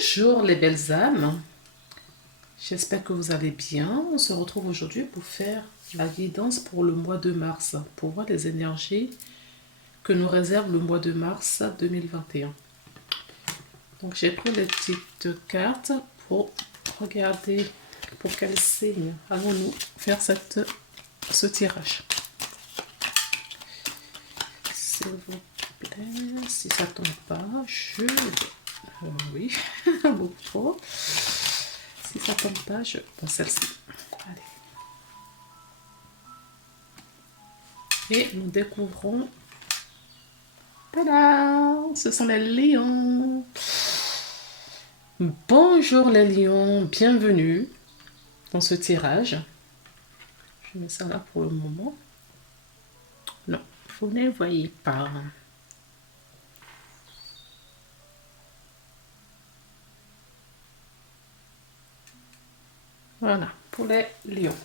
Bonjour les belles âmes, j'espère que vous allez bien. On se retrouve aujourd'hui pour faire la guidance pour le mois de mars, pour voir les énergies que nous réserve le mois de mars 2021. Donc j'ai pris les petites cartes pour regarder pour quel signe allons-nous faire ce tirage. S'il vous plaît, si ça tombe pas, je... oui, beaucoup trop. Si ça tombe pas, je prends celle-ci. Allez. Et nous découvrons... Tada! Ce sont les lions. Bonjour les lions, bienvenue dans ce tirage. Je mets ça là pour le moment. Non, vous ne voyez pas. Voilà, pour les lions.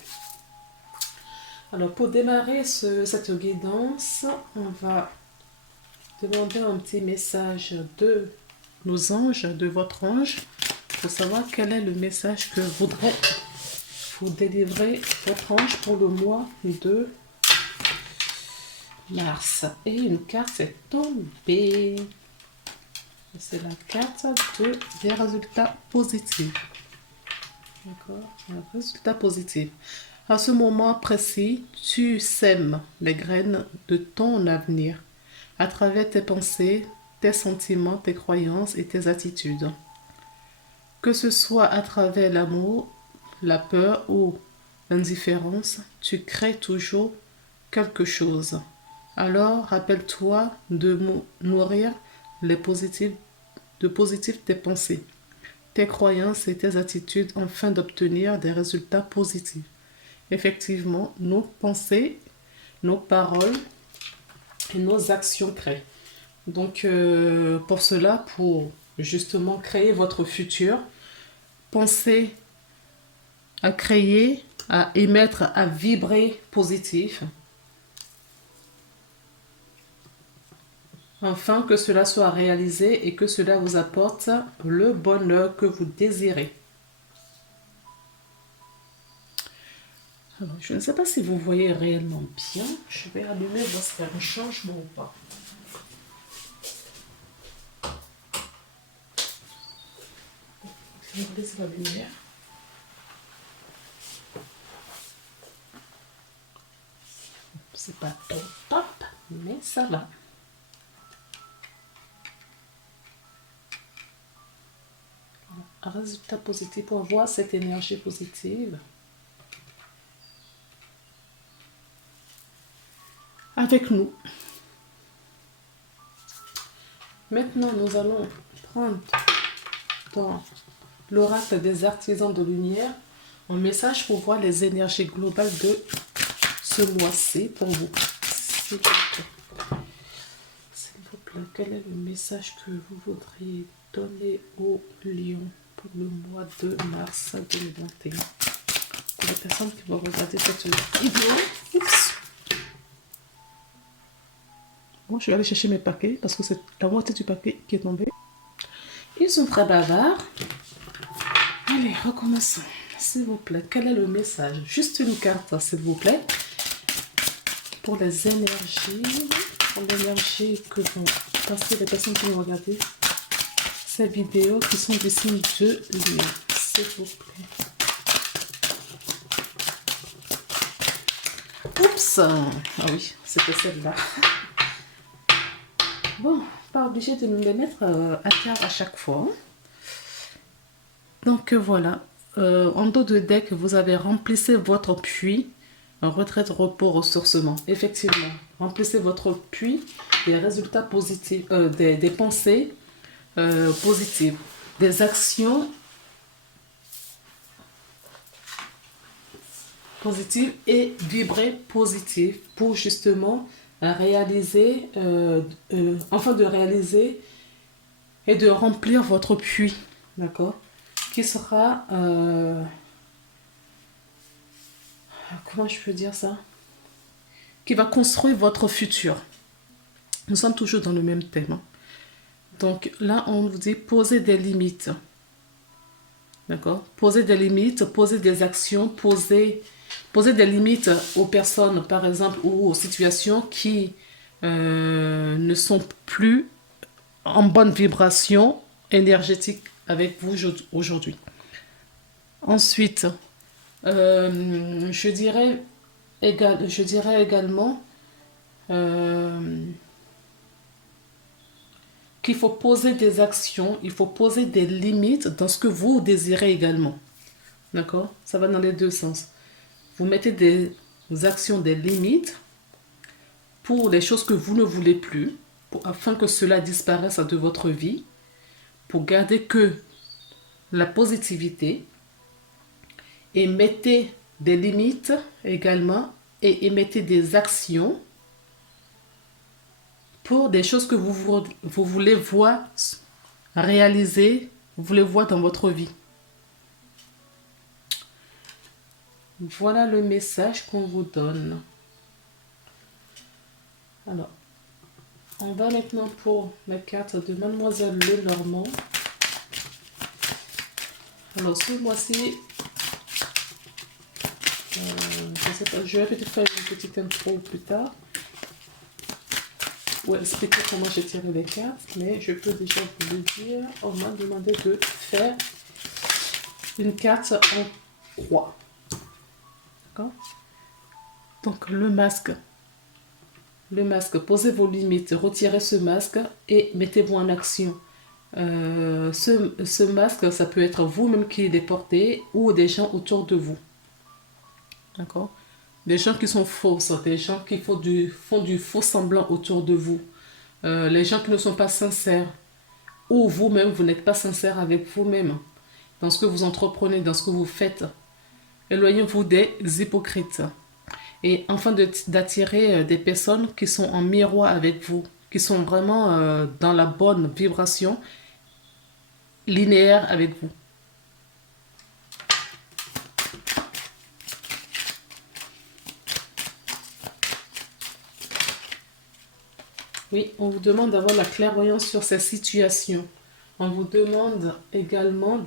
Alors, pour démarrer cette guidance, on va demander un petit message de nos anges, de votre ange, pour savoir quel est le message que voudrait vous délivrer votre ange pour le mois de mars. Et une carte est tombée. C'est la carte des résultats positifs. D'accord, un résultat positif. À ce moment précis, tu sèmes les graines de ton avenir à travers tes pensées, tes sentiments, tes croyances et tes attitudes. Que ce soit à travers l'amour, la peur ou l'indifférence, tu crées toujours quelque chose. Alors, rappelle-toi de nourrir les positifs tes pensées, tes croyances et tes attitudes afin d'obtenir des résultats positifs. Effectivement, nos pensées, nos paroles et nos actions créent. Donc, pour cela, pour justement créer votre futur, pensez à créer, à émettre, à vibrer positif, afin que cela soit réalisé et que cela vous apporte le bonheur que vous désirez. Alors, je ne sais pas si vous voyez réellement bien. Je vais allumer, voir s'il y a un changement ou pas. Je vais laisser la lumière. C'est pas top, mais ça va. Un résultat positif pour voir cette énergie positive. Avec nous. Maintenant, nous allons prendre dans l'oracle des artisans de lumière un message pour voir les énergies globales de ce mois-ci pour vous. S'il vous plaît, quel est le message que vous voudriez donner aux lions pour le mois de mars 2021? Pour les personnes qui vont regarder cette vidéo. Oups. Bon, je vais aller chercher mes paquets parce que c'est la moitié du paquet qui est tombé. Ils sont très bavards. Allez, recommençons. S'il vous plaît, quel est le message? Juste une carte, s'il vous plaît. Pour les énergies. Pour l'énergie que vont passer les personnes qui vont regarder ces vidéos qui sont des signes de lion. S'il vous plaît. Oups! Ah oui, c'était celle-là. Bon, pas obligé de nous les mettre à terre à chaque fois. Donc voilà, en dos de deck, vous avez remplissé votre puits, retraite, repos, ressourcement. Effectivement, remplissez votre puits des résultats positifs, des pensées positives, des actions positives et vibrer positif pour justement réaliser, enfin de réaliser et de remplir votre puits, d'accord, qui sera, comment je peux dire ça, qui va construire votre futur. Nous sommes toujours dans le même thème. Donc là, on vous dit poser des limites. D'accord? Poser des limites, poser des actions, poser des limites aux personnes, par exemple, ou aux situations qui ne sont plus en bonne vibration énergétique avec vous aujourd'hui. Ensuite, je dirais également qu'il faut poser des actions, il faut poser des limites dans ce que vous désirez également. D'accord? Ça va dans les deux sens. Vous mettez des actions, des limites pour les choses que vous ne voulez plus, afin que cela disparaisse de votre vie, pour garder que la positivité, et mettez des limites également et mettez des actions pour des choses que vous voulez voir réaliser, vous voulez voir dans votre vie. Voilà le message qu'on vous donne. Alors, on va maintenant pour la carte de Mademoiselle Lenormand. Alors, ce mois-ci, je sais pas, je vais peut-être faire une petite intro plus tard. Ou expliquer comment j'ai tiré les cartes, mais je peux déjà vous le dire. On m'a demandé de faire une carte en croix. D'accord? Donc, le masque. Le masque, posez vos limites, retirez ce masque et mettez-vous en action. Ce masque, ça peut être vous-même qui les portez ou des gens autour de vous. D'accord? Des gens qui sont fausses, des gens qui font du faux semblant autour de vous. Les gens qui ne sont pas sincères. Ou vous-même, vous n'êtes pas sincère avec vous-même. Dans ce que vous entreprenez, dans ce que vous faites. Éloignez-vous des hypocrites. Et enfin d'attirer des personnes qui sont en miroir avec vous, qui sont vraiment dans la bonne vibration linéaire avec vous. Oui, on vous demande d'avoir la clairvoyance sur ces situations. On vous demande également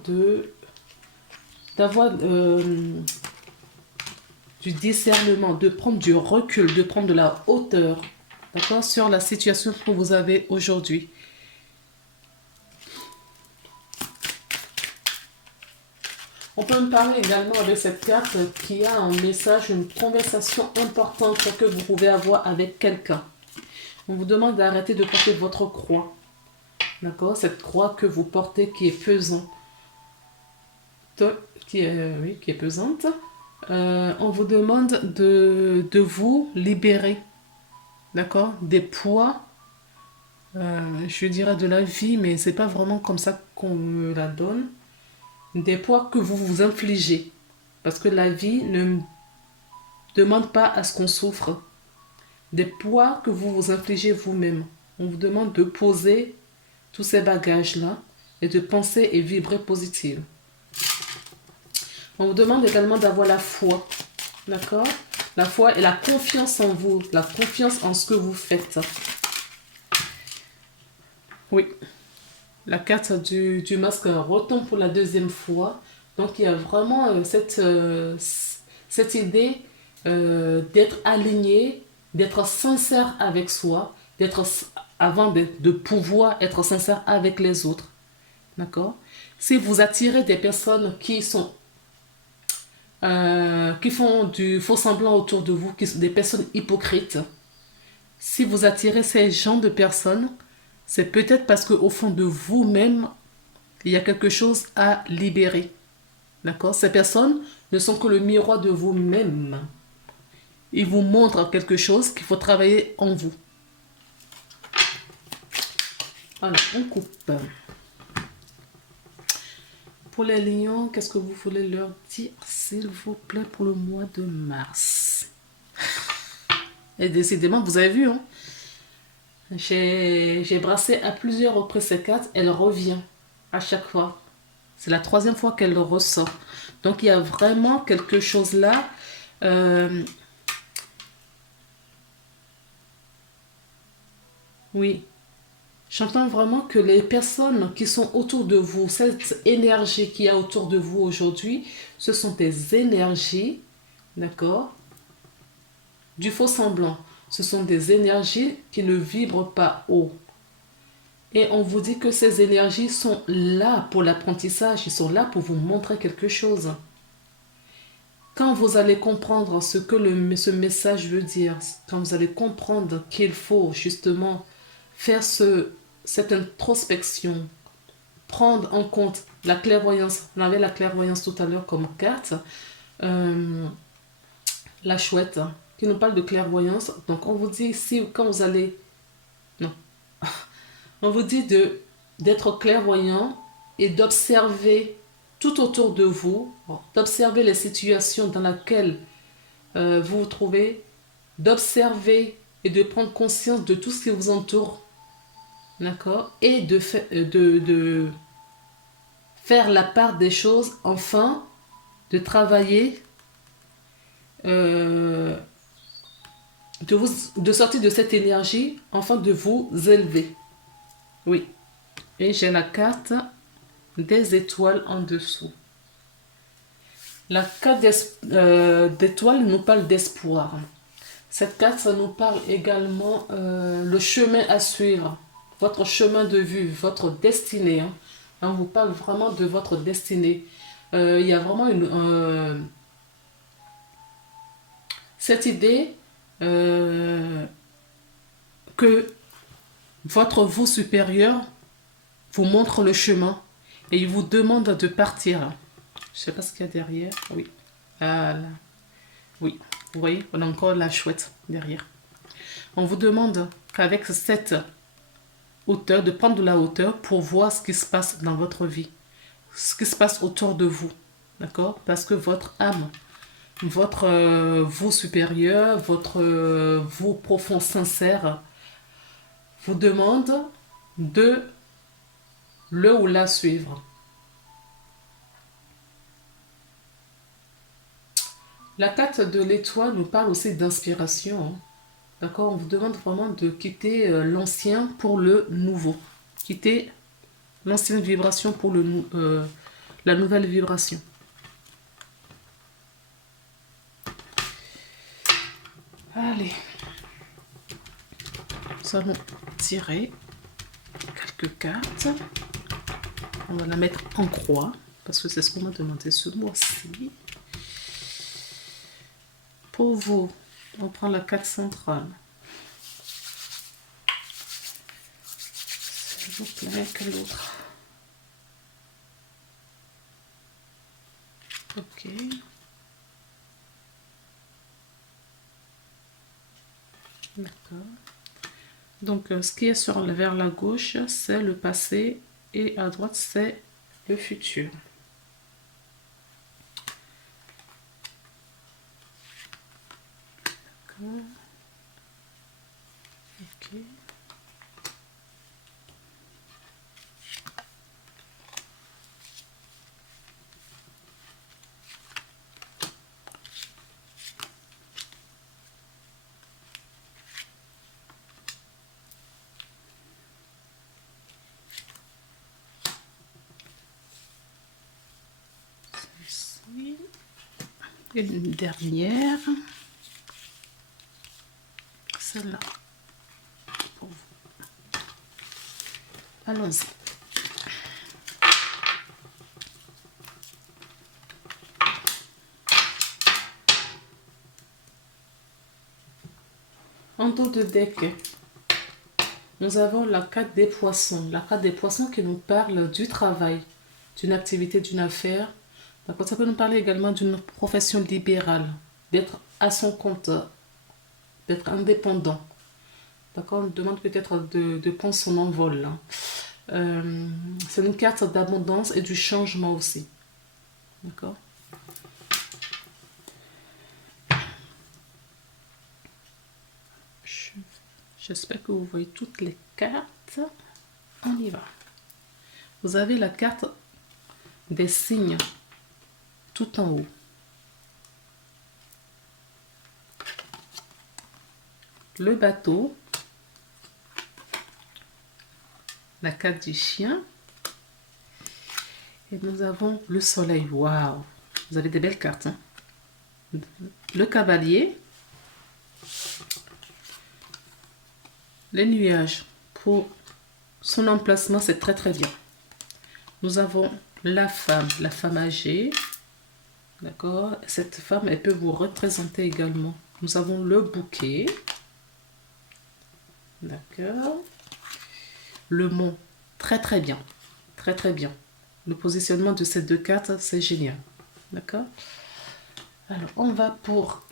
d'avoir du discernement, de prendre du recul, de prendre de la hauteur, d'accord, sur la situation que vous avez aujourd'hui. On peut me parler également avec cette carte qui a un message, une conversation importante que vous pouvez avoir avec quelqu'un. On vous demande d'arrêter de porter votre croix. D'accord? Cette croix que vous portez qui est pesante. Qui est pesante. On vous demande de vous libérer. D'accord? Des poids, je dirais de la vie, mais c'est pas vraiment comme ça qu'on me la donne. Des poids que vous vous infligez. Parce que la vie ne demande pas à ce qu'on souffre. Des poids que vous vous infligez vous-même. On vous demande de poser tous ces bagages-là et de penser et vibrer positive. On vous demande également d'avoir la foi. D'accord? La foi et la confiance en vous. La confiance en ce que vous faites. Oui. La carte du masque retombe pour la deuxième fois. Donc, il y a vraiment cette idée d'être aligné, d'être sincère avec soi, avant de pouvoir être sincère avec les autres. D'accord? Si vous attirez des personnes qui font du faux semblant autour de vous, qui sont des personnes hypocrites, si vous attirez ces gens de personnes, c'est peut-être parce qu'au fond de vous-même, il y a quelque chose à libérer. D'accord? Ces personnes ne sont que le miroir de vous-même. Ils vous montrent quelque chose qu'il faut travailler en vous. Alors, on coupe. Pour les lions, qu'est-ce que vous voulez leur dire, s'il vous plaît, pour le mois de mars? Et décidément, vous avez vu, hein? J'ai brassé à plusieurs reprises ces cartes. Elle revient à chaque fois. C'est la troisième fois qu'elle ressort. Donc, il y a vraiment quelque chose là. Oui. J'entends vraiment que les personnes qui sont autour de vous, cette énergie qu'il y a autour de vous aujourd'hui, ce sont des énergies, d'accord, du faux semblant. Ce sont des énergies qui ne vibrent pas haut. Et on vous dit que ces énergies sont là pour l'apprentissage, ils sont là pour vous montrer quelque chose. Quand vous allez comprendre ce que ce message veut dire, quand vous allez comprendre qu'il faut justement faire cette introspection, prendre en compte la clairvoyance, on avait la clairvoyance tout à l'heure comme carte, euh, la chouette, qui nous parle de clairvoyance. Donc on vous dit ici, quand vous allez... Non, on vous dit d'être clairvoyant et d'observer tout autour de vous, d'observer les situations dans lesquelles vous vous trouvez, d'observer et de prendre conscience de tout ce qui vous entoure, d'accord, et de faire la part des choses, enfin, de travailler, euh, de sortir de cette énergie, enfin de vous élever. Oui. Et j'ai la carte des étoiles en dessous. La carte d'étoiles nous parle d'espoir. Cette carte, ça nous parle également le chemin à suivre, votre chemin de vue, votre destinée. Hein. On vous parle vraiment de votre destinée. Il y a vraiment cette idée que votre vous supérieur vous montre le chemin et il vous demande de partir. Je ne sais pas ce qu'il y a derrière. Oui. Voilà. Oui. Vous voyez, on a encore la chouette derrière. On vous demande qu'avec cette hauteur, de prendre de la hauteur pour voir ce qui se passe dans votre vie, ce qui se passe autour de vous. D'accord? Parce que votre âme, votre vous supérieur, votre vous profond sincère vous demande de le ou la suivre. La carte de l'étoile nous parle aussi d'inspiration. Hein. D'accord? On vous demande vraiment de quitter l'ancien pour le nouveau. Quitter l'ancienne vibration pour la nouvelle vibration. Allez. Nous allons tirer quelques cartes. On va la mettre en croix parce que c'est ce qu'on m'a demandé ce mois-ci. Pour vous, on prend la carte centrale. S'il vous plaît, quelle autre? Ok. D'accord. Donc, ce qui est vers la gauche, c'est le passé et à droite, c'est le futur. D'accord. Ok. Ici. Et une dernière. Celle-là. Pour vous. Allons-y. En dos de deck, nous avons la carte des poissons. La carte des poissons qui nous parle du travail, d'une activité, d'une affaire. Ça peut nous parler également d'une profession libérale, d'être à son compte, d'être indépendant. D'accord? On nous demande peut-être de prendre son envol. Hein. C'est une carte d'abondance et du changement aussi. D'accord? J'espère que vous voyez toutes les cartes. On y va. Vous avez la carte des signes tout en haut. Le bateau. la carte du chien. Et nous avons le soleil. Waouh! Vous avez des belles cartes. Hein? Le cavalier. Les nuages. Pour son emplacement, c'est très très bien. Nous avons la femme âgée. D'accord? Cette femme, elle peut vous représenter également. Nous avons le bouquet. D'accord? Le mont. Très très bien. Très très bien. Le positionnement de ces deux cartes, c'est génial. D'accord? Alors, on va pour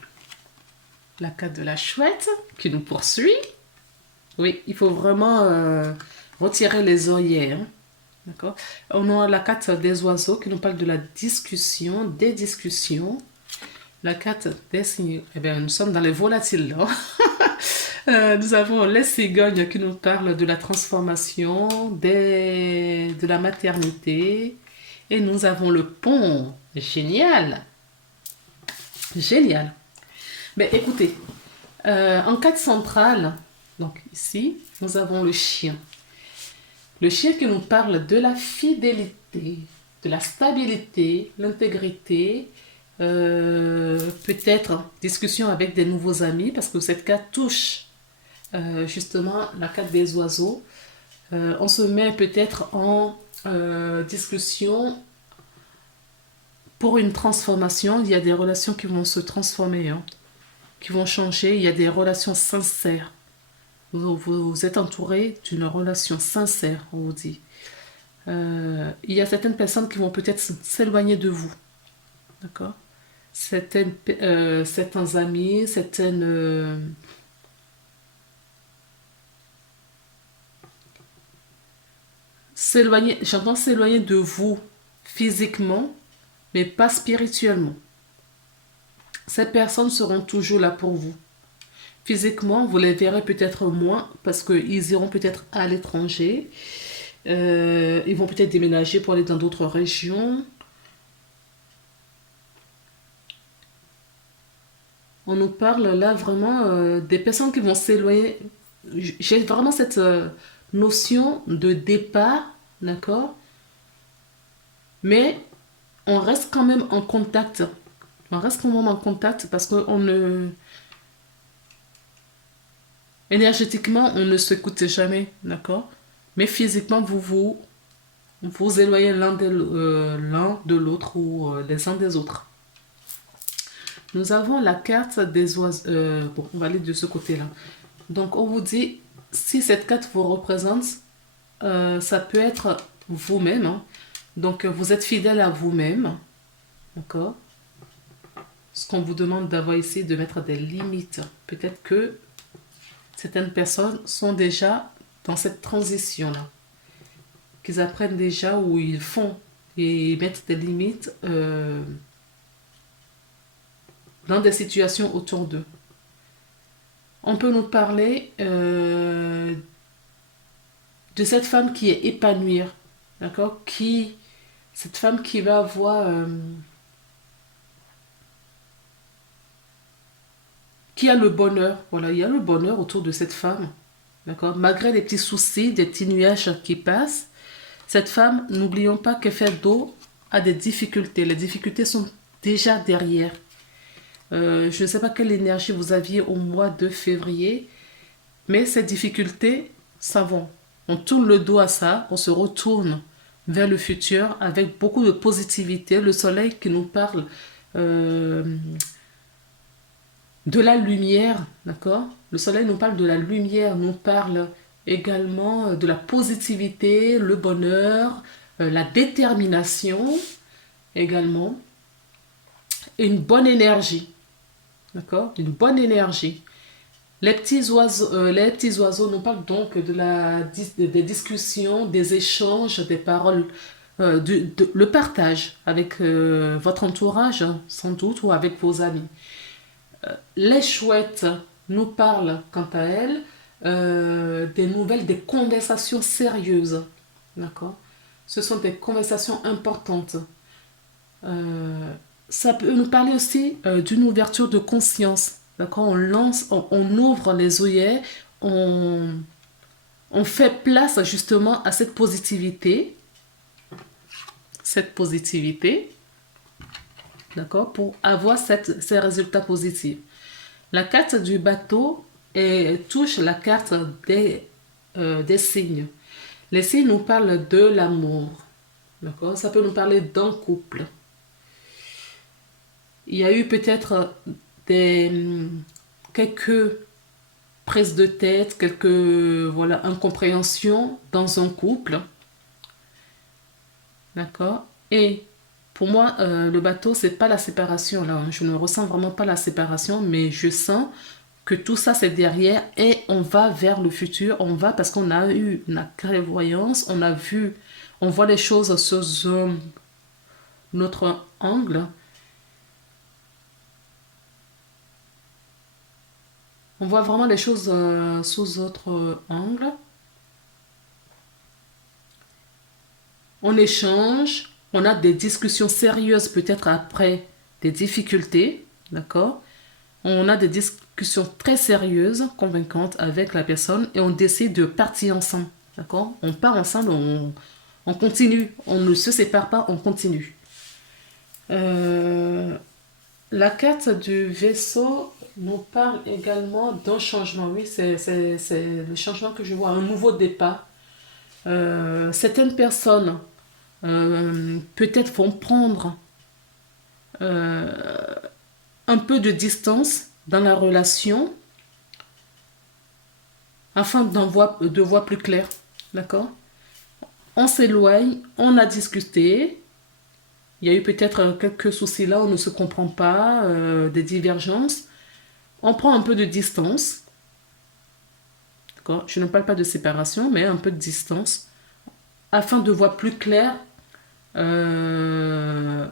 la carte de la chouette qui nous poursuit. Oui, il faut vraiment retirer les oreillers. Hein. D'accord? On a la carte des oiseaux qui nous parle de la discussion, des discussions. La carte des signes. Eh bien, nous sommes dans les volatiles là. Nous avons les cigognes qui nous parlent de la transformation, de la maternité. Et nous avons le pont. Génial! Génial! Mais écoutez, en carte centrale, donc ici, nous avons le chien. Le chien qui nous parle de la fidélité, de la stabilité, l'intégrité, peut-être discussion avec des nouveaux amis, parce que cette carte touche justement la carte des oiseaux. On se met peut-être en discussion pour une transformation. Il y a des relations qui vont se transformer, hein, qui vont changer. Il y a des relations sincères. Vous êtes entouré d'une relation sincère, on vous dit. Il y a certaines personnes qui vont peut-être s'éloigner de vous. D'accord? Certains amis, j'entends s'éloigner de vous physiquement, mais pas spirituellement. Ces personnes seront toujours là pour vous. Physiquement, vous les verrez peut-être moins parce qu'ils iront peut-être à l'étranger. Ils vont peut-être déménager pour aller dans d'autres régions. On nous parle là vraiment des personnes qui vont s'éloigner. J'ai vraiment cette notion de départ, d'accord? Mais on reste quand même en contact. On reste quand même en contact parce qu'on ne... Énergétiquement, on ne s'écoute jamais, d'accord? Mais physiquement, vous éloignez l'un de l'autre ou les uns des autres. Nous avons la carte des oiseaux. Bon, on va aller de ce côté-là. Donc, on vous dit, si cette carte vous représente, ça peut être vous-même. Hein. Donc, vous êtes fidèle à vous-même. D'accord? Ce qu'on vous demande d'avoir ici, de mettre des limites. Peut-être que certaines personnes sont déjà dans cette transition-là. Qu'ils apprennent déjà où ils font et mettent des limites dans des situations autour d'eux. On peut nous parler de cette femme qui est épanouie, d'accord? Cette femme qui va avoir... qui a le bonheur. Voilà, il y a le bonheur autour de cette femme. D'accord? Malgré les petits soucis, des petits nuages qui passent, cette femme, n'oublions pas qu'elle fait dos à des difficultés. Les difficultés sont déjà derrière. Je ne sais pas quelle énergie vous aviez au mois de février, mais ces difficultés, ça va. On tourne le dos à ça, on se retourne vers le futur avec beaucoup de positivité. Le soleil qui nous parle de la lumière, d'accord? Le soleil nous parle de la lumière, nous parle également de la positivité, le bonheur, la détermination également, et une bonne énergie, d'accord? Une bonne énergie. Les petits oiseaux nous parlent donc des discussions, des échanges, des paroles, le partage avec votre entourage, hein, sans doute, ou avec vos amis. Les chouettes nous parlent, quant à elles, des nouvelles, des conversations sérieuses. D'accord? Ce sont des conversations importantes. Ça peut nous parler aussi d'une ouverture de conscience. D'accord? On ouvre les œillets, on on fait place justement à cette positivité, d'accord, pour avoir ces résultats positifs. La carte du bateau touche la carte des signes. Les signes nous parlent de l'amour, d'accord, ça peut nous parler d'un couple. Il y a eu peut-être quelques prises de tête, quelques incompréhensions dans un couple. D'accord? Et pour moi, le bateau, c'est pas la séparation là. Je ne ressens vraiment pas la séparation, mais je sens que tout ça c'est derrière et on va vers le futur. On va parce qu'on a eu une clairvoyance, on voit les choses sous notre angle. On voit vraiment les choses sous autre angle. On échange, on a des discussions sérieuses peut-être après des difficultés, d'accord? On a des discussions très sérieuses, convaincantes avec la personne et on décide de partir ensemble, d'accord? On part ensemble, on continue, on ne se sépare pas, on continue. La carte du vaisseau nous parle également d'un changement. Oui, c'est le changement que je vois, un nouveau départ. Certaines personnes peut-être vont prendre un peu de distance dans la relation afin de voir plus clair. D'accord? On s'éloigne, on a discuté. Il y a eu peut-être quelques soucis là, on ne se comprend pas, des divergences. On prend un peu de distance. D'accord? Je ne parle pas de séparation, mais un peu de distance afin de voir plus clair dans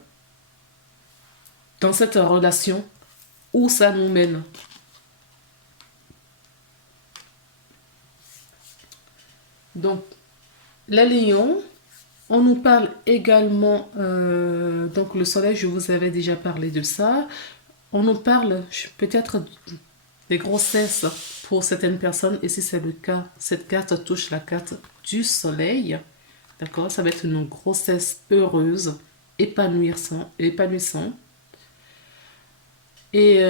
cette relation où ça nous mène. Donc, les lions, on nous parle également, donc le soleil, je vous avais déjà parlé de ça. On nous parle peut-être des grossesses pour certaines personnes, et si c'est le cas, cette carte touche la carte du soleil. D'accord? Ça va être une grossesse heureuse, épanouissante. Et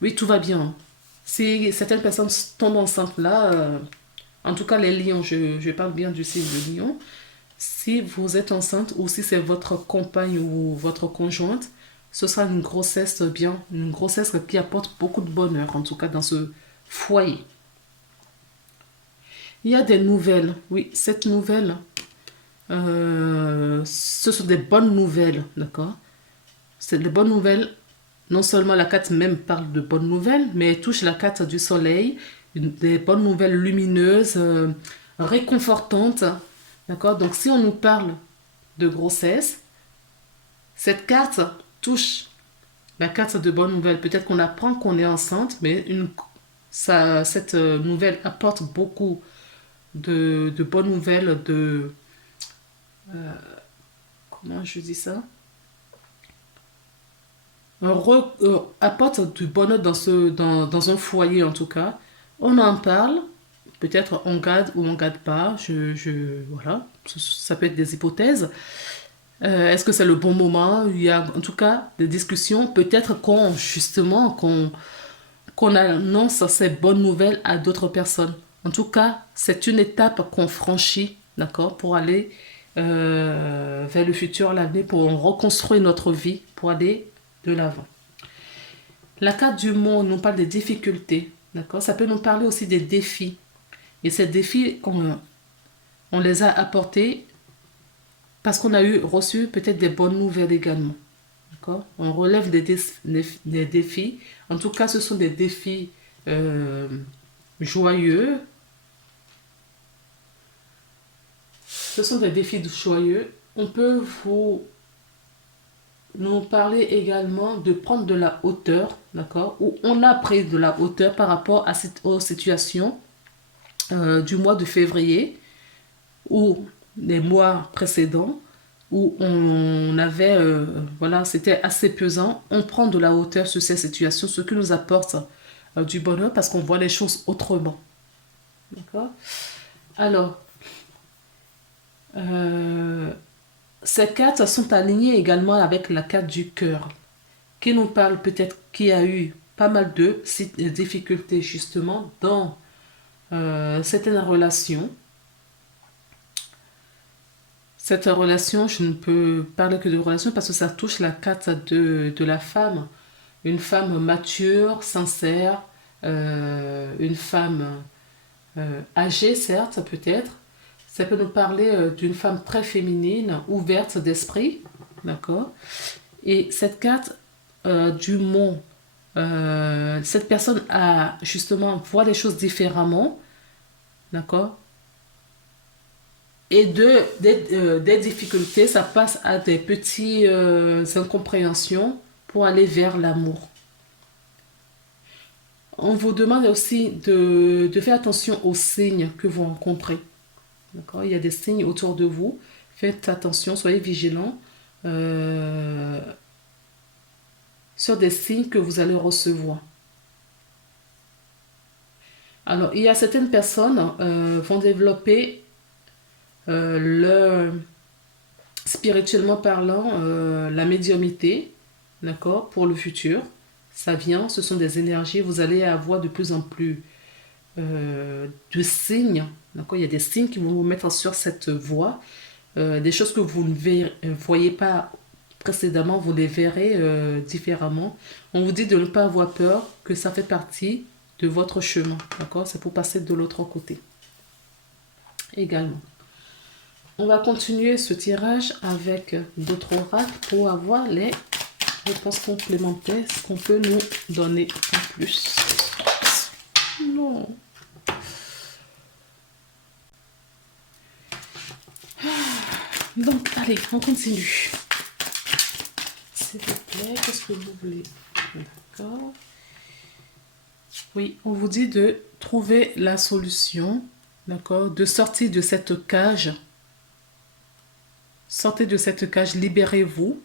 oui, tout va bien. Si certaines personnes tombent enceintes là, en tout cas les lions, je parle bien du signe de lion. Si vous êtes enceinte ou si c'est votre compagne ou votre conjointe, ce sera une grossesse bien, une grossesse qui apporte beaucoup de bonheur, en tout cas dans ce foyer. Il y a des nouvelles. Oui, cette nouvelle, ce sont des bonnes nouvelles, d'accord? C'est des bonnes nouvelles. Non seulement la carte même parle de bonnes nouvelles, mais elle touche la carte du soleil, des bonnes nouvelles lumineuses, réconfortantes, d'accord? Donc si on nous parle de grossesse, cette carte touche la carte de bonnes nouvelles. Peut-être qu'on apprend qu'on est enceinte, mais cette nouvelle apporte beaucoup de bonnes nouvelles, comment je dis ça? Apporte du bonheur dans un foyer en tout cas. On en parle, peut-être on garde ou on garde pas, voilà, ça peut être des hypothèses. Est-ce que c'est le bon moment? Il y a en tout cas des discussions, peut-être qu'on annonce ces bonnes nouvelles à d'autres personnes. En tout cas, c'est une étape qu'on franchit, d'accord, pour aller vers le futur, l'avenir, pour reconstruire notre vie, pour aller de l'avant. La carte du monde nous parle des difficultés, d'accord? Ça peut nous parler aussi des défis. Et ces défis, on les a apportés parce qu'on a reçu peut-être des bonnes nouvelles également. D'accord? On relève des défis. En tout cas, ce sont des défis joyeux. Ce sont des défis joyeux. On peut nous parler également de prendre de la hauteur, d'accord? Où on a pris de la hauteur par rapport aux situations du mois de février ou des mois précédents où on avait, voilà, c'était assez pesant. On prend de la hauteur sur ces situations, ce qui nous apporte du bonheur parce qu'on voit les choses autrement. D'accord? Alors, ces cartes sont alignées également avec la carte du cœur, qui nous parle peut-être qu'il y a eu pas mal de difficultés justement dans certaines relations. Cette relation, je ne peux parler que de relation parce que ça touche la carte de la femme. Une femme mature, sincère, une femme âgée, certes, peut-être. Ça peut nous parler d'une femme très féminine, ouverte d'esprit, d'accord? Et cette carte du mont, cette personne a justement voit les choses différemment, d'accord? Et des difficultés, ça passe à des petites incompréhensions pour aller vers l'amour. On vous demande aussi de faire attention aux signes que vous rencontrez. D'accord? Il y a des signes autour de vous. Faites attention, soyez vigilants sur des signes que vous allez recevoir. Alors, il y a certaines personnes vont développer leur, spirituellement parlant, la médiumnité, d'accord, pour le futur. Ça vient, ce sont des énergies, vous allez avoir de plus en plus de signes, d'accord, il y a des signes qui vont vous mettre sur cette voie, des choses que vous ne voyez pas précédemment, vous les verrez différemment. On vous dit de ne pas avoir peur, que ça fait partie de votre chemin, d'accord, c'est pour passer de l'autre côté également. On va continuer ce tirage avec d'autres oracles pour avoir les réponses complémentaires, ce qu'on peut nous donner en plus. Non. Donc, allez, on continue. S'il vous plaît, qu'est-ce que vous voulez? D'accord. Oui, on vous dit de trouver la solution, d'accord, de sortir de cette cage. Sortez de cette cage, libérez-vous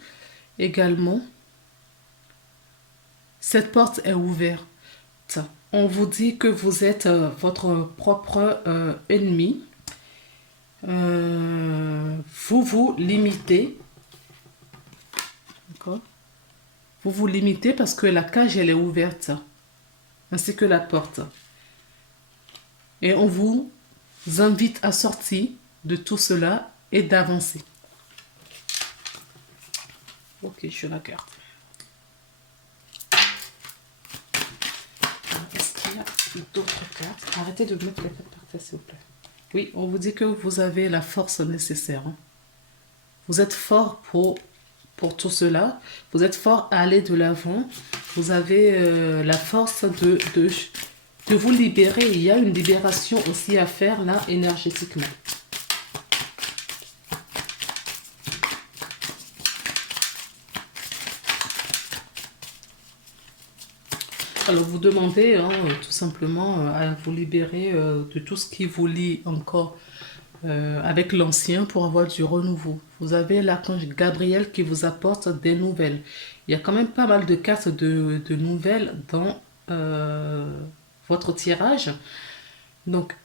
également. Cette porte est ouverte. On vous dit que vous êtes votre propre ennemi. Vous vous limitez. D'accord? Vous vous limitez parce que la cage, elle est ouverte. Ainsi que la porte. Et on vous invite à sortir de tout cela et d'avancer. Ok, je la carte. Est-ce qu'il y a d'autres cartes? Arrêtez de mettre les cartes par terre, s'il vous plaît. Oui, on vous dit que vous avez la force nécessaire. Vous êtes fort pour tout cela. Vous êtes fort à aller de l'avant. Vous avez la force de vous libérer. Il y a une libération aussi à faire là, énergétiquement. Alors, vous demandez tout simplement à vous libérer de tout ce qui vous lie encore avec l'ancien pour avoir du renouveau. Vous avez l'archange Gabriel qui vous apporte des nouvelles. Il y a quand même pas mal de cartes de nouvelles dans votre tirage. Donc,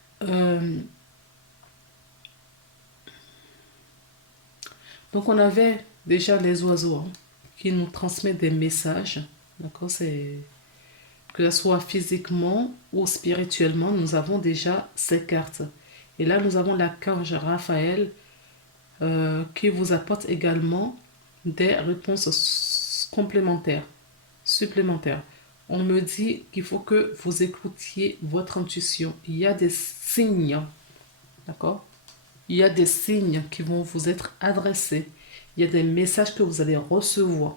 on avait déjà les oiseaux qui nous transmettent des messages. D'accord, c'est que ce soit physiquement ou spirituellement, nous avons déjà ces cartes. Et là, nous avons l'archange Raphaël qui vous apporte également des réponses complémentaires, supplémentaires. On me dit qu'il faut que vous écoutiez votre intuition. Il y a des signes, d'accord? Il y a des signes qui vont vous être adressés. Il y a des messages que vous allez recevoir.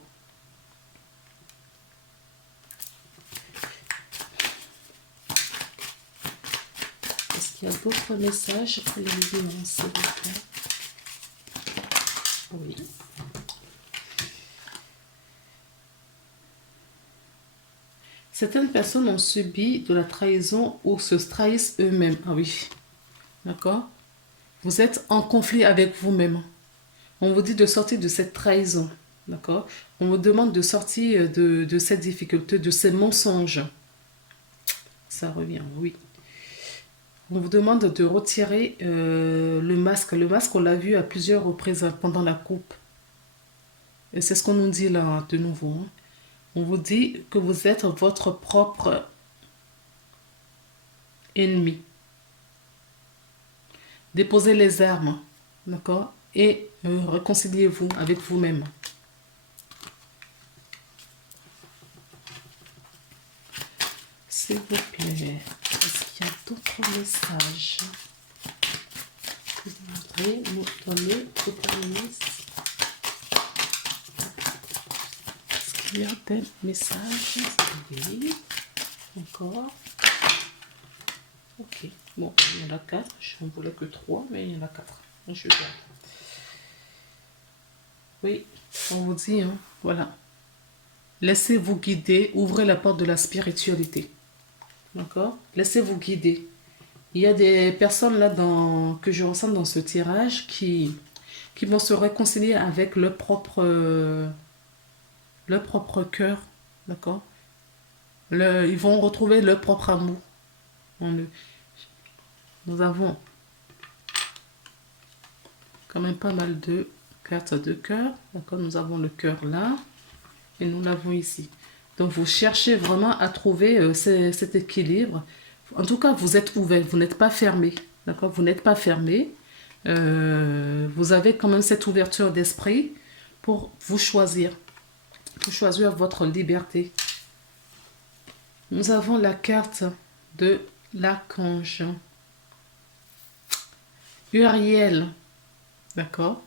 Il y a d'autres messages. Oui. Certaines personnes ont subi de la trahison ou se trahissent eux-mêmes. Ah oui. D'accord? Vous êtes en conflit avec vous-même. On vous dit de sortir de cette trahison. D'accord? On vous demande de sortir de cette difficulté, de ces mensonges. Ça revient, oui. On vous demande de retirer le masque. Le masque, on l'a vu à plusieurs reprises pendant la coupe. Et c'est ce qu'on nous dit là, de nouveau, hein. On vous dit que vous êtes votre propre ennemi. Déposez les armes, d'accord? Et réconciliez-vous avec vous-même. S'il vous plaît, est-ce qu'il y a d'autres messages que vous voudrez nous donner pour terminer? Est-ce qu'il y a des messages? Oui. Encore. Ok. Bon, il y en a 4. Je n'en voulais que 3, mais il y en a 4. Je garde. Oui, on vous dit, hein, voilà. Laissez-vous guider, ouvrez la porte de la spiritualité. D'accord? Laissez-vous guider. Il y a des personnes là que je ressens dans ce tirage qui vont se réconcilier avec leur propre cœur. D'accord? Ils vont retrouver leur propre amour en eux. Nous avons quand même pas mal de cartes de cœur. D'accord? Nous avons le cœur là et nous l'avons ici. Donc vous cherchez vraiment à trouver cet équilibre. En tout cas, vous êtes ouvert, vous n'êtes pas fermé. D'accord? Vous n'êtes pas fermé. Vous avez quand même cette ouverture d'esprit pour vous choisir. Pour choisir votre liberté. Nous avons la carte de l'archange Uriel. D'accord?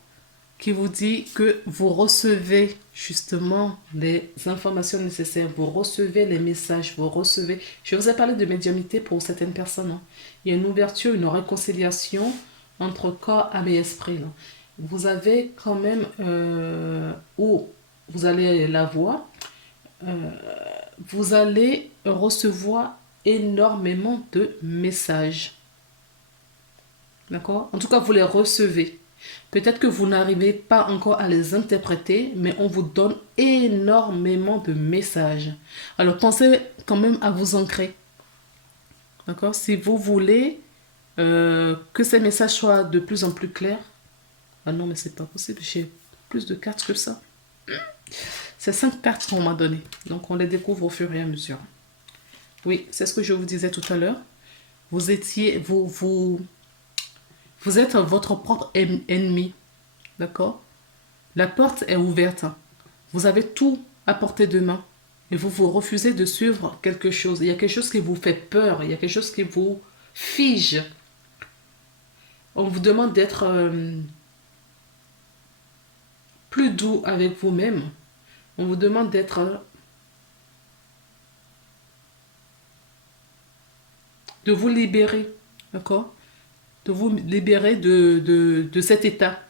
Qui vous dit que vous recevez justement les informations nécessaires, vous recevez les messages, vous recevez... Je vous ai parlé de médiumnité pour certaines personnes, hein. Il y a une ouverture, une réconciliation entre corps, âme et esprit, là. Vous avez quand même, où vous allez la voir, vous allez recevoir énormément de messages. D'accord? En tout cas, vous les recevez. Peut-être que vous n'arrivez pas encore à les interpréter, mais on vous donne énormément de messages. Alors, pensez quand même à vous ancrer. D'accord? Si vous voulez que ces messages soient de plus en plus clairs. Ah non, mais c'est pas possible. J'ai plus de cartes que ça. C'est 5 cartes qu'on m'a données. Donc, on les découvre au fur et à mesure. Oui, c'est ce que je vous disais tout à l'heure. Vous êtes votre propre ennemi. D'accord? La porte est ouverte. Vous avez tout à portée de main. Et vous refusez de suivre quelque chose. Il y a quelque chose qui vous fait peur. Il y a quelque chose qui vous fige. On vous demande d'être plus doux avec vous-même. On vous demande d'être... de vous libérer. D'accord? De vous libérer de cet état.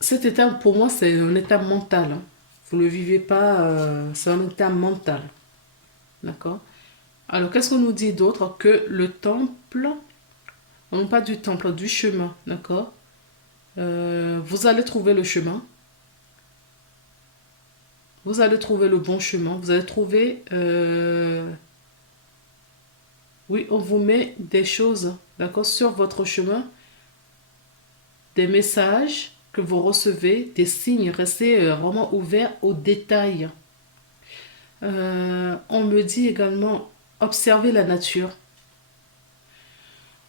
Cet état, pour moi, c'est un état mental, hein. Vous ne le vivez pas, c'est un état mental. D'accord? Alors, qu'est-ce qu'on nous dit d'autre que le temple, non pas du temple, du chemin, d'accord? Vous allez trouver le chemin. Vous allez trouver le bon chemin. Vous allez trouver... oui, on vous met des choses, d'accord, sur votre chemin. Des messages que vous recevez, des signes. Restez vraiment ouverts aux détails. On me dit également, observez la nature.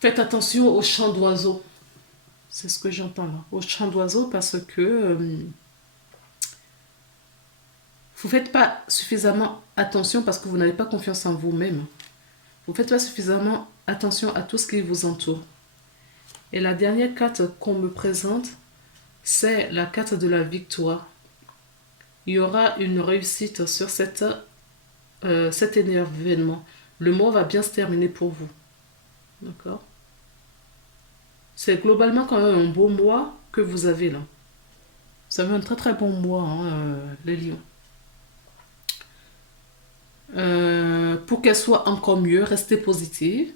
Faites attention aux chants d'oiseaux. C'est ce que j'entends là. Aux chants d'oiseaux parce que vous ne faites pas suffisamment attention parce que vous n'avez pas confiance en vous-même. Vous ne faites pas suffisamment attention à tout ce qui vous entoure. Et la dernière carte qu'on me présente, c'est la carte de la victoire. Il y aura une réussite sur cet événement. Le mois va bien se terminer pour vous. D'accord? C'est globalement quand même un beau mois que vous avez là. Vous avez un très très bon mois, hein, les lions. Pour qu'elle soit encore mieux, restez positive.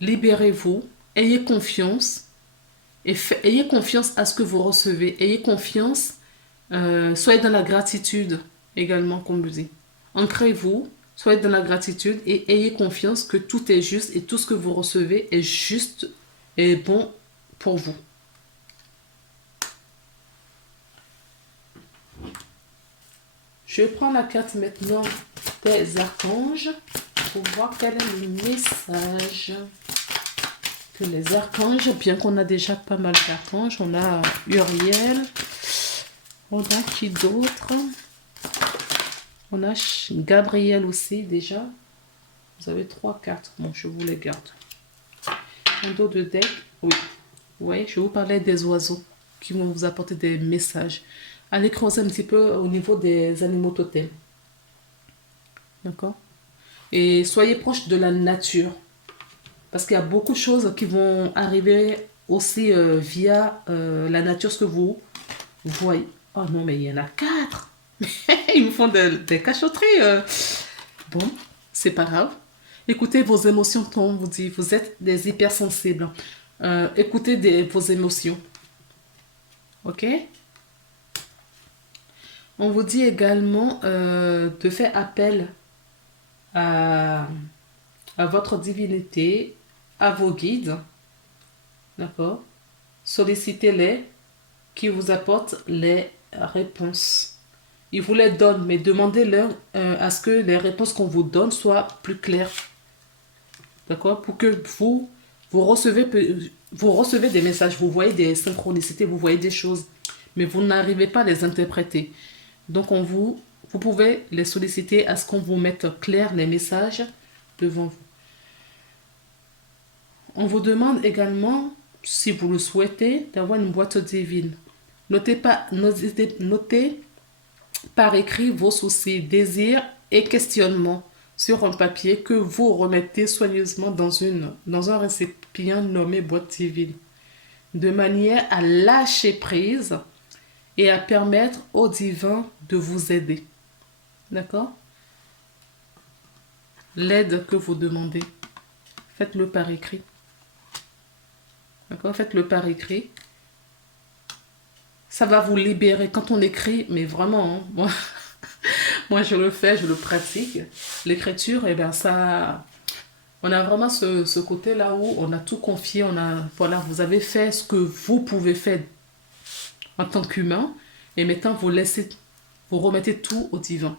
Libérez-vous. Ayez confiance. Et ayez confiance à ce que vous recevez. Ayez confiance. Soyez dans la gratitude également, comme je dis. Ancrez-vous. Soyez dans la gratitude et ayez confiance que tout est juste et tout ce que vous recevez est juste et bon pour vous. Je prends la carte maintenant des archanges pour voir quel est le message que les archanges, bien qu'on a déjà pas mal d'archanges, on a Uriel, on a qui d'autre? On a Gabriel aussi déjà. Vous avez 3 cartes. Bon, je vous les garde. Un dos de deck. Oui. Oui, je vous parlais des oiseaux qui vont vous apporter des messages. Allez creuser un petit peu au niveau des animaux totems. D'accord? Et soyez proche de la nature. Parce qu'il y a beaucoup de choses qui vont arriver aussi via la nature, ce que vous voyez. Oh non, mais il y en a 4. Ils me font des cachotteries. Bon, c'est pas grave. Écoutez vos émotions, comme on vous dit. Vous êtes des hypersensibles. Écoutez vos émotions. Ok? On vous dit également de faire appel à votre divinité, à vos guides. D'accord? Sollicitez-les qui vous apportent les réponses. Ils vous les donnent, mais demandez-leur à ce que les réponses qu'on vous donne soient plus claires. D'accord? Pour que vous recevez des messages, vous voyez des synchronicités, vous voyez des choses, mais vous n'arrivez pas à les interpréter. Donc, vous pouvez les solliciter à ce qu'on vous mette clair les messages devant vous. On vous demande également, si vous le souhaitez, d'avoir une boîte divine. Notez par écrit vos soucis, désirs et questionnements sur un papier que vous remettez soigneusement dans un récipient nommé boîte divine, de manière à lâcher prise et à permettre au divin de vous aider. D'accord? L'aide que vous demandez, faites-le par écrit. D'accord? Faites-le par écrit. Ça va vous libérer quand on écrit, mais vraiment, hein, moi je le fais, je le pratique. L'écriture, eh ben ça, on a vraiment ce côté-là où on a tout confié, voilà, vous avez fait ce que vous pouvez faire en tant qu'humain, et maintenant vous remettez tout au divin,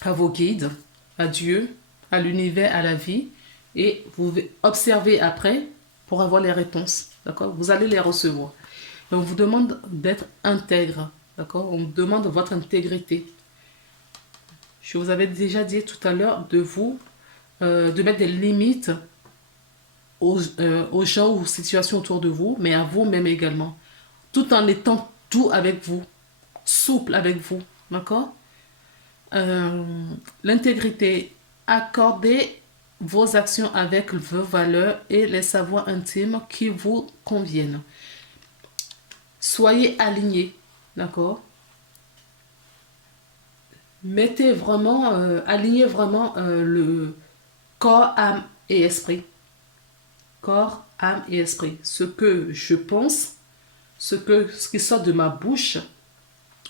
à vos guides, à Dieu, à l'univers, à la vie, et vous observez après pour avoir les réponses, d'accord? Vous allez les recevoir. Donc, on vous demande d'être intègre, d'accord? On vous demande votre intégrité. Je vous avais déjà dit tout à l'heure de mettre des limites aux gens ou situations autour de vous, mais à vous-même également, tout en étant doux avec vous, souple avec vous, d'accord? L'intégrité, accordez vos actions avec vos valeurs et les savoirs intimes qui vous conviennent. Soyez alignés, d'accord? Mettez vraiment, alignez vraiment le corps, âme et esprit. Corps, âme et esprit. Ce que je pense, ce qui sort de ma bouche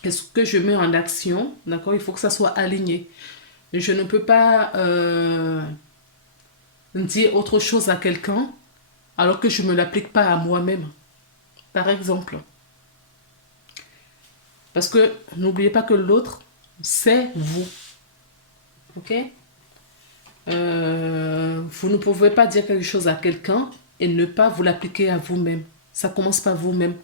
et ce que je mets en action, d'accord? Il faut que ça soit aligné. Je ne peux pas dire autre chose à quelqu'un alors que je ne me l'applique pas à moi-même. Par exemple. Parce que n'oubliez pas que l'autre, c'est vous. Ok? Vous ne pouvez pas dire quelque chose à quelqu'un et ne pas vous l'appliquer à vous-même. Ça commence par vous-même.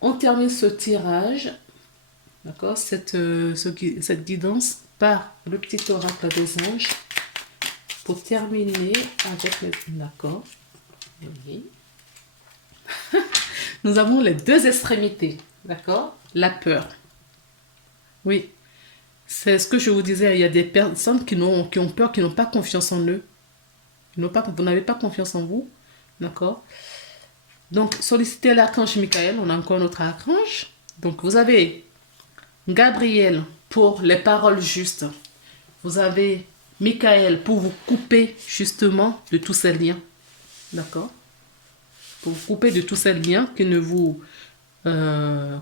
On termine ce tirage, d'accord, cette guidance par le petit oracle des anges pour terminer avec les... D'accord. Oui. Nous avons les deux extrémités, d'accord? La peur. Oui, c'est ce que je vous disais, il y a des personnes qui ont peur, qui n'ont pas confiance en eux. Vous n'avez pas confiance en vous, d'accord? Donc, sollicitez l'archange Michael, on a encore notre archange. Donc, vous avez Gabriel pour les paroles justes. Vous avez Michael pour vous couper justement de tous ces liens, d'accord? Pour vous couper de tous ces liens qui ne vous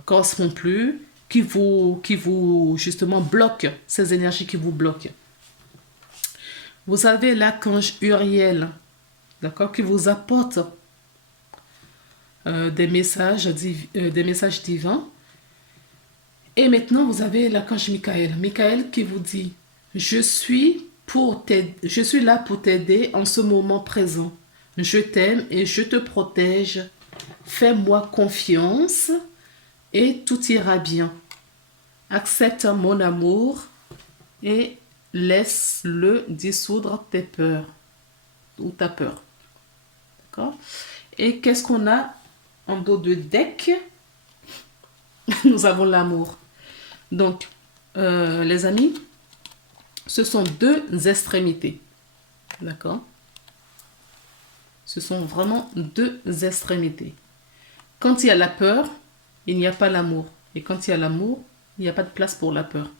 correspondent plus justement bloquent, ces énergies qui vous bloquent. Vous avez l'archange Uriel, d'accord, qui vous apporte des messages divins. Et maintenant, vous avez l'archange Michael. Michael qui vous dit, je suis là pour t'aider en ce moment présent. Je t'aime et je te protège. Fais-moi confiance et tout ira bien. Accepte mon amour et laisse-le dissoudre tes peurs ou ta peur. D'accord? Et qu'est-ce qu'on a en dos de deck? Nous avons l'amour. Donc, les amis, ce sont deux extrémités. D'accord? Ce sont vraiment deux extrémités. Quand il y a la peur, il n'y a pas l'amour. Et quand il y a l'amour, il n'y a pas de place pour la peur.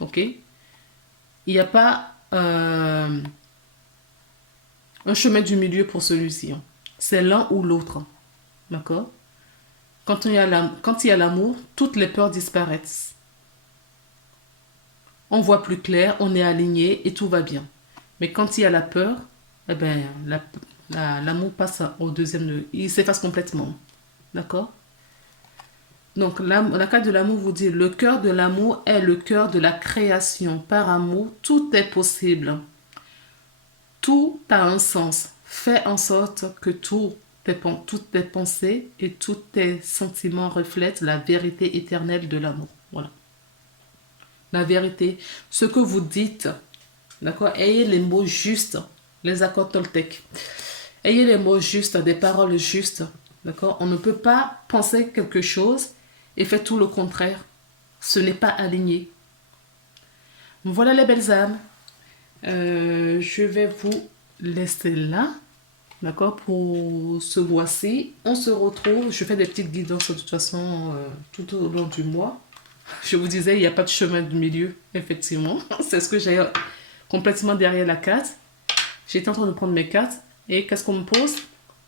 Ok? Il n'y a pas un chemin du milieu pour celui-ci. C'est l'un ou l'autre. D'accord? Quand il y a l'amour, toutes les peurs disparaissent. On voit plus clair, on est aligné et tout va bien. Mais quand il y a la peur, eh ben, l'amour passe au deuxième, il s'efface complètement. D'accord? Donc, la carte de l'amour vous dit, le cœur de l'amour est le cœur de la création. Par amour, tout est possible. Tout a un sens. Fais en sorte que toutes tes pensées et tous tes sentiments reflètent la vérité éternelle de l'amour. Voilà. La vérité, ce que vous dites, d'accord? Ayez les mots justes, les accords Toltec. Ayez les mots justes, des paroles justes, d'accord? On ne peut pas penser quelque chose et faire tout le contraire. Ce n'est pas aligné. Voilà les belles âmes. Je vais vous laisser là, d'accord, pour ce mois-ci. On se retrouve, je fais des petites guidances de toute façon tout au long du mois. Je vous disais, il n'y a pas de chemin du milieu, effectivement. C'est ce que j'ai complètement derrière la carte. J'étais en train de prendre mes cartes et qu'est-ce qu'on me pose?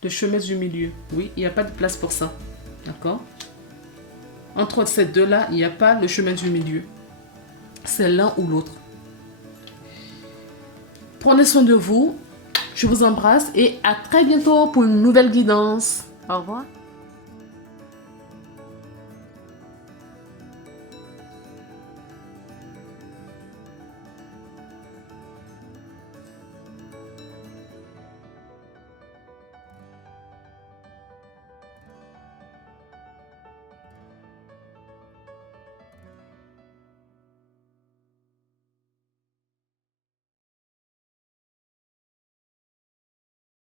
Le chemin du milieu. Oui, il n'y a pas de place pour ça, d'accord? Entre ces deux-là, il n'y a pas le chemin du milieu. C'est l'un ou l'autre. Prenez soin de vous. Je vous embrasse et à très bientôt pour une nouvelle guidance. Au revoir.